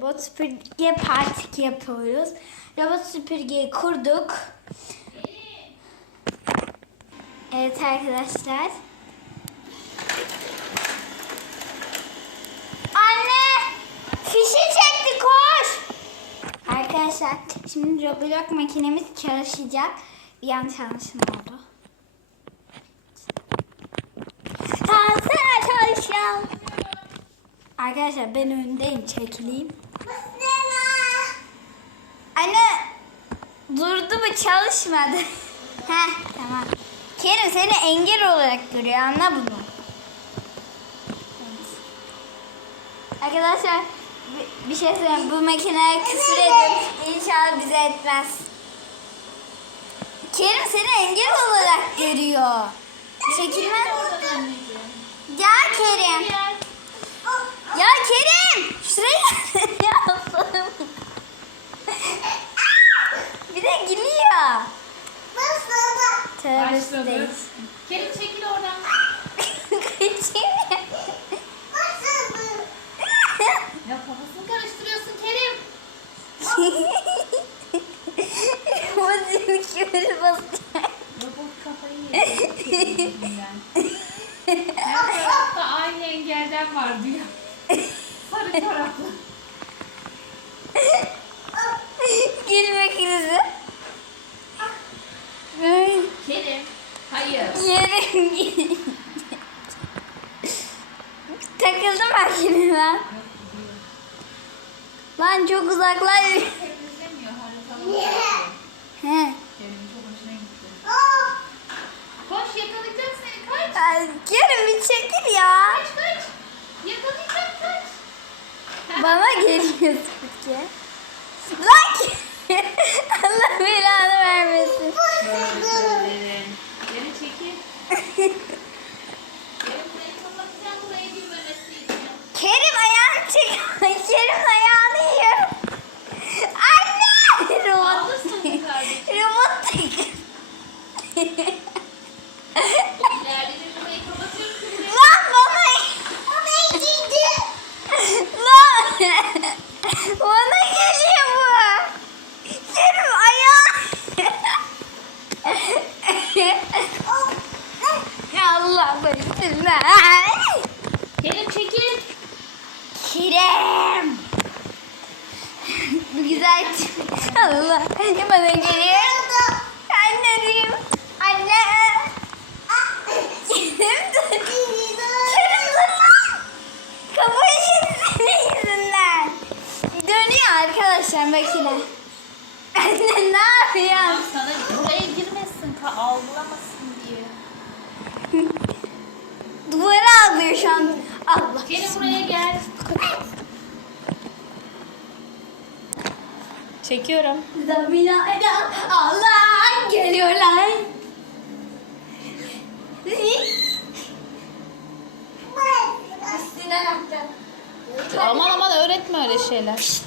Robot süpürge part 2 yapıyoruz. Robot süpürgeyi kurduk. Evet arkadaşlar. Anne! Fişi çekti koş! Arkadaşlar şimdi Roblox makinemiz çalışacak. Bir yanlış anlaşılma oldu. Çalışsana çalışacağım. Arkadaşlar ben öndeyim çekileyim. Anne durdu mu çalışmadı. Heh tamam. Kerim seni engel olarak görüyor anla bunu. Evet. Arkadaşlar bir, bir şey söyleyeyim. Bu makineye küfür edin. İnşallah bize etmez. Kerim seni engel olarak görüyor. Çekilme. Gel Kerim. Ya Kerim! Şuraya ya Allah'ım. Bir de gülüyor. Tövbe Başladı. Kerim çekil oradan. Kaçayım ya. Ya kafasını karıştırıyorsun Kerim. Seni küfür basacak. Robot kafayı yedi. yüzünden. Her tarafta aynı engelden var diyor. Gülme krizi. Kerim. Hayır. Yerim gül. Takıldım makineden. Lan çok. He. Kerim çok hoşuna gitti. Koş yakalayacak seni kaç. Ay, Kerim bir çekil ya. Kaç kaç. Yakalayacak kaç. Bana geliyor çünkü. Lan Allah belanı vermesin. Söylerim. Kerim çekil. Kerim burayı kapatacağım buraya girmemesi için. Kerim ayağını çek. Kerim ayağını yiyor. Anne! Robot. Haklısın kardeşim. Robot. İleride de burayı kapatıyorum ki buraya. Lan bana. Bana gidi. Lan. Bana geliyor bu. Kerim ayağı. Allah başlasın. Kerim çekil. Kerem. Bu güzel. Allah. Bana geliyor. Anneciğim. Anne. Kerem. Kerem dur lan. Kafayı yedi senin yüzünden. Dönüyor arkadaşlar makine. Anne ne yapıyorsun? Sana buraya girmesin, ka- algılamasın diye. Duvara alıyor şu an. Allah. Kerim buraya gel. Çekiyorum. Zamina Allah geliyorlar. Üstüne yaptım. Aman aman öğretme öyle şeyler.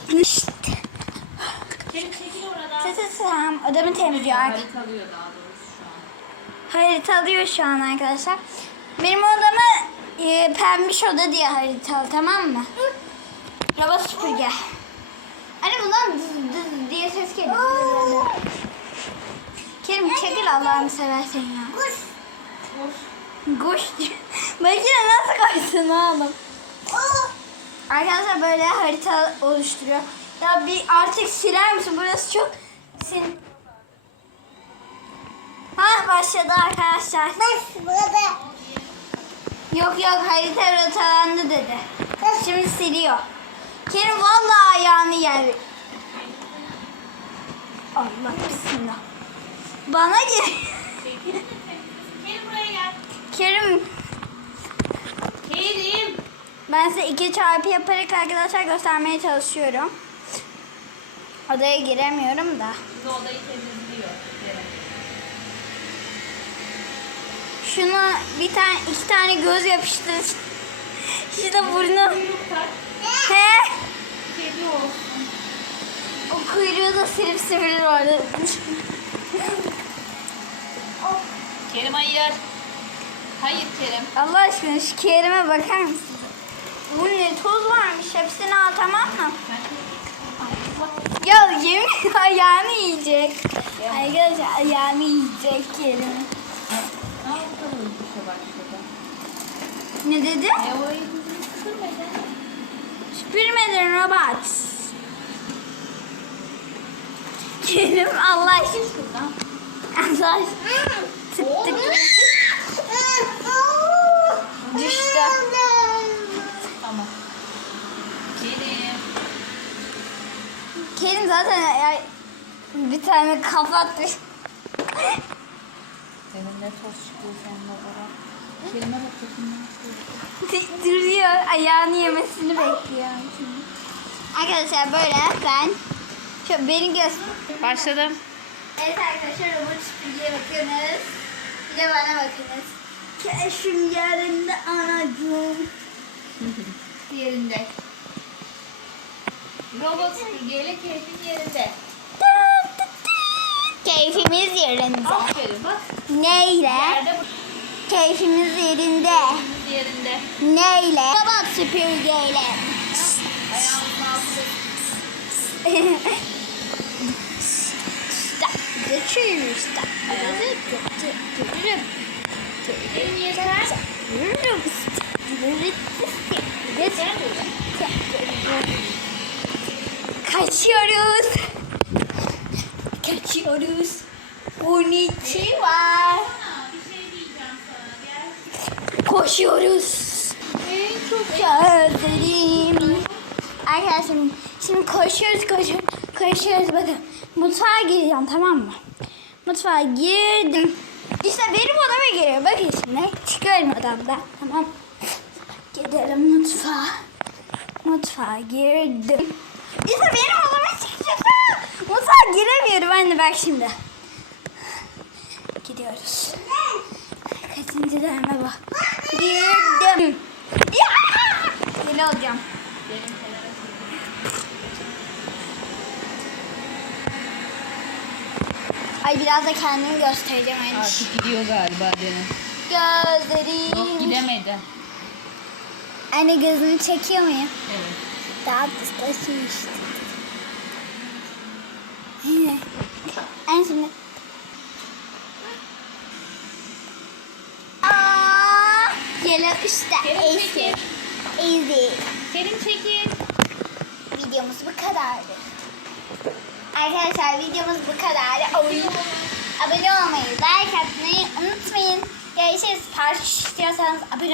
Kerim çekil oradan. Tamam odamı temizliyor. Haritalıyor daha doğrusu şu an. Haritalıyor şu an arkadaşlar. Benim odamı e, pembiş oda diye haritalı tamam mı? Robot süpürge. Anne bundan dız dız diye ses geliyor. Kerim çekil Allah'ını seversen ya. Kuş. Makine nasıl koysun oğlum? Arkadaşlar böyle harita oluşturuyor. Ya bir artık siler misin? Burası çok sil. Ha başladı arkadaşlar. Yok yok harita rotalandı dedi. Şimdi siliyor. Kerim vallahi ayağını yer. Allah bismillah. Bana gel. Kerim buraya gel. Kerim Kerim. ben size iki çarpı yaparak arkadaşlar göstermeye çalışıyorum. Odaya giremiyorum da. Şimdi odayı temizliyor. Kerim. Şuna bir tane iki tane göz yapıştır. İşte burnu. He. Kedi olsun. O kuyruğu da silip sivirir orada. Kerim hayır. Hayır Kerim. Allah aşkına şu Kerim'e bakar mısın? Bu ne toz varmış. Hepsini al tamam mı? Ben ayağını yiyecek. Arkadaşlar ayağını yiyecek Kerim. Ne dedi? Süpürmedin robot. Kerim Allah aşkına. Allah aşkına. Tık tık. Düştü. Tamam. Kerim. Kerim zaten ya, bir tane kapattı. Senin ne toz çıkıyor seninle bana. Kerim'e bak bakayım. Duruyor. Ayağını yemesini bekliyor. Arkadaşlar böyle ben şöyle beni göster. Başladım. Evet arkadaşlar robot süpürgeye bakıyorsunuz. Bir de bana bakınız. Keşim yerinde anacığım. Yerinde. Robot süpürgeyle keyfin yerinde. Keyfimiz yerinde. Aferin bak. Neyle? Yerde bu Keyfimiz yerinde. yerinde. Neyle? Robot süpürgeyle. Ayağımın altında. Geçiyoruz da. Kerim yeter. Yeter Kaçıyoruz. Konnichiwa. Koşuyoruz. En çok özledim. Arkadaşlar şimdi koşuyoruz koşuyoruz. Koşuyoruz bakın. Mutfağa gireceğim tamam mı? Mutfağa girdim. İşte benim odama giriyor. Bakın şimdi. Çıkıyorum odamda. Tamam. Gidelim mutfağa. Mutfağa girdim. İşte benim odama. Mutfağa giremiyorum anne bak şimdi. Gidiyoruz. Kaçıncı döneme bak. Girdim. Ya! Yeni olacağım. Ay biraz da kendimi göstereceğim anne. Artık gidiyor galiba Deniz. Gözlerim. Yok gidemedi. Anne gözünü çekiyor muyum? Evet. Daha kıstasın işte. En. Aa, yellow işte. Kerim Easy. çekil. Easy. Kerim çekil. Videomuz bu kadardı. Arkadaşlar videomuz bu kadardı. Oy. Abone olmayı, like atmayı unutmayın. Görüşürüz. Parça istiyorsanız abone